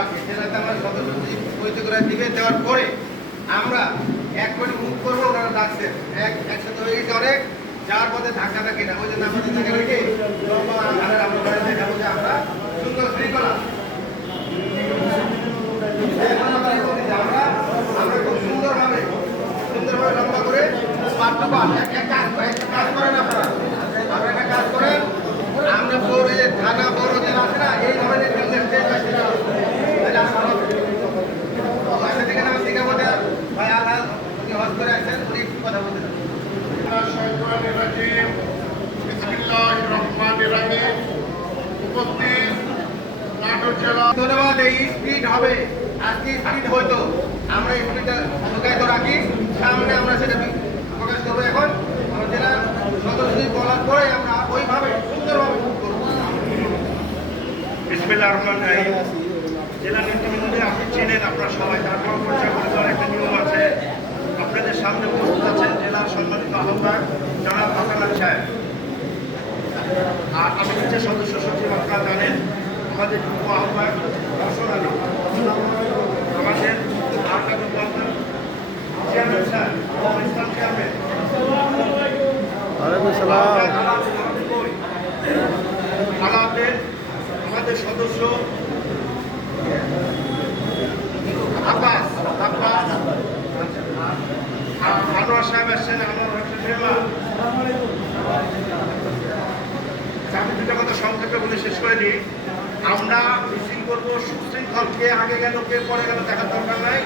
আমাকে জেলাতে আমার সদস্য পরিচয় করে দিবে, দেওয়ার পরে আমরা এক কোটি মুখ করবো। ওনারা ডাকছেন একসাথে হয়ে গেছে অনেক, যার পথে ধাক্কা থাকে না। ওই জন্য আমাদের জায়গা রেখে আমরা দেখাবো যে আমরা সুন্দর শৃঙ্খলা আমরা খুব সুন্দরভাবে লম্বা করে কাজ করেন আপনারা একটা কাজ করেন। আমরা পৌরে থানা বড় জেলা আছে না, এই ধরনের ভাই আল্লাহ উনি হজ করে আসছেন, উনি কথা বলতে ধন্যবাদ। এই স্পিড হবে, আজকে স্পিড হয়তো আমরা স্পিডটা ঢোকায়তো রাখি, সামনে আমরা সেটা প্রকাশ করবো। এখন জেলার সদস্য বলার পরে আমরা ওইভাবে সুন্দরভাবে করবো। বিসমিল্লাহির রহমানির রহিম। জেলা নেতৃবৃন্দ আপনি চেনেন, আপনারা সবাই, তারপর পরিচয় করে দেওয়ার একটা নিয়ম আছে। আপনাদের সামনে উপস্থিত আছেন জেলার সম্মানিত আহ্বায়ক জনাব হাসান সাহেব, আর আমি হচ্ছে সদস্য সচিব। আপনারা জানেন আমাদের যুব আহ্বায়ক রসন আলী, আমাদের চেয়ারম্যান স্যার ইসলাম চেয়ারম্যান, আমাদের সদস্য আব্বাস আনোয়ার সাহেব আসছেন। আমি দুটা কথা সংক্ষেপে বলে শেষ করে দিই। আমরা মিছিল করবো সুশৃঙ্খল, কে আগে গেল কে পরে গেল দেখার দরকার নাই।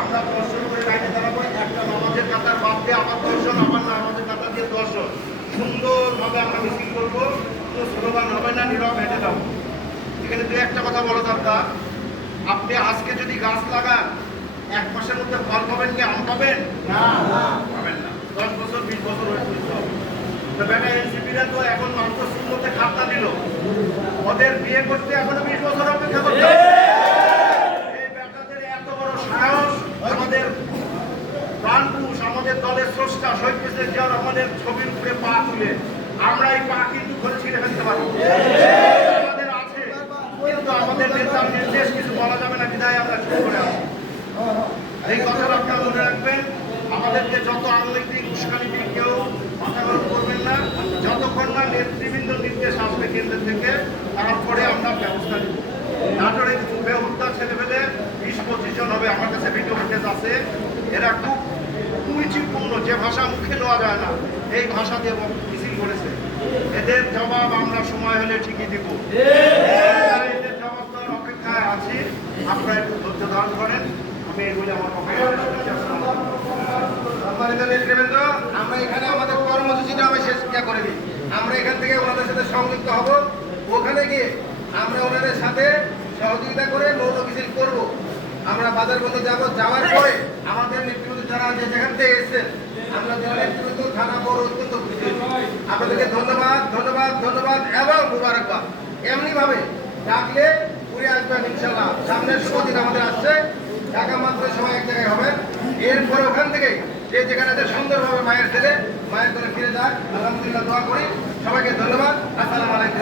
আমরা 10 জন করে লাইনে দাঁড়াবো, একটা নামাজের কাতার বাদ দিয়ে আবার 10 জন, আবার নামাজের কাতার দিয়ে 10 জন, সুন্দরভাবে আমরা মিছিল করবো। কোনো স্লোগান হবে না, নীরব হেঁটে যাবো। এখানে দু একটা কথা বলা দরকার। আপনি আজকে যদি গাছ লাগান, 1 মাসের মধ্যে ফল পাবেন কি আম পাবেন? না, পাবেন না। 10 বছর 20 বছর হয়ে চলতে হবে। তো বেটা এনসিপিরা তো এখন মাত্র শূন্যতে খাতা দিল, ওদের বিয়ে করতে এখনো 20 বছর অপেক্ষা করতে হবে। এই বেটাদের এত বড় সাহস! আমাদের প্রাণপুরুষ, আমাদের দলের স্রষ্টা শহীদ প্রেসিডেন্ট জিয়াউর রহমানের ছবির উপরে পা তুলে আমরা এই পা কিন্তু ঘরে ছিঁড়ে ফেলতে পারি। আমাদের আছে, কিন্তু আমাদের নেতার নির্দেশ কিছু বলা যাবে না, বিদায় আমরা শুরু করে আসি। এই কথাটা আপনারা মনে রাখবেন। আমাদেরকে যত আনৈতিক উস্কানি দিয়ে কেউ মাথা গরম করবেন না, যতক্ষণ না নেতৃবৃন্দ নির্দেশ আসবে কেন্দ্র থেকে, তারপরে আমরা ব্যবস্থা নিব। নাটোরে কিছু বেহুদ্দা ছেলে পেলে 20-25 জন হবে, আমার কাছে ভিডিও ফুটেজ আছে। এরা খুব কুরুচিপূর্ণ, যে ভাষা মুখে নেওয়া যায় না, এই ভাষা দিয়ে মিছিল করেছে। এদের জবাব আমরা সময় হলে ঠিকই দিব। এদের জবাব দেওয়ার অপেক্ষায় আছি, আপনারা একটু ধৈর্য ধারণ করেন। আমি এগুলি আমার আমরা এখানে আমাদের কর্মসূচিটা আমি শেষ করে দিই। আমরা এখান থেকে ওনাদের সাথে সংযুক্ত হব, ওখানে গিয়ে আমরা ওনাদের সাথে সহযোগিতা করে মৌন মিছিল করবো। আমরা বাজার বন্ধে যাবো, যাওয়ার পরে আমাদের নেতৃবৃন্দ যারা যেখান থেকে এসেছেন, আমরা যারা নেতৃবৃন্দ থানা বড় অত্যন্ত খুশি। আপনাদেরকে ধন্যবাদ ধন্যবাদ ধন্যবাদ এবং মুবারকবাদ। এমনি ভাবে ডাকলে ঘুরে আসবেন ইনশাল্লাহ। সামনের শুভ দিন আমাদের আসছে, ঢাকা মাত্র সময় এক জায়গায় হবেন। এরপরে ওখান থেকে যে যেখানে সুন্দরভাবে মায়ের ছেলে মায়ের করে ফিরে যাক। আলহামদুলিল্লাহ, দোয়া করি। সবাইকে ধন্যবাদ। আসসালামু আলাইকুম।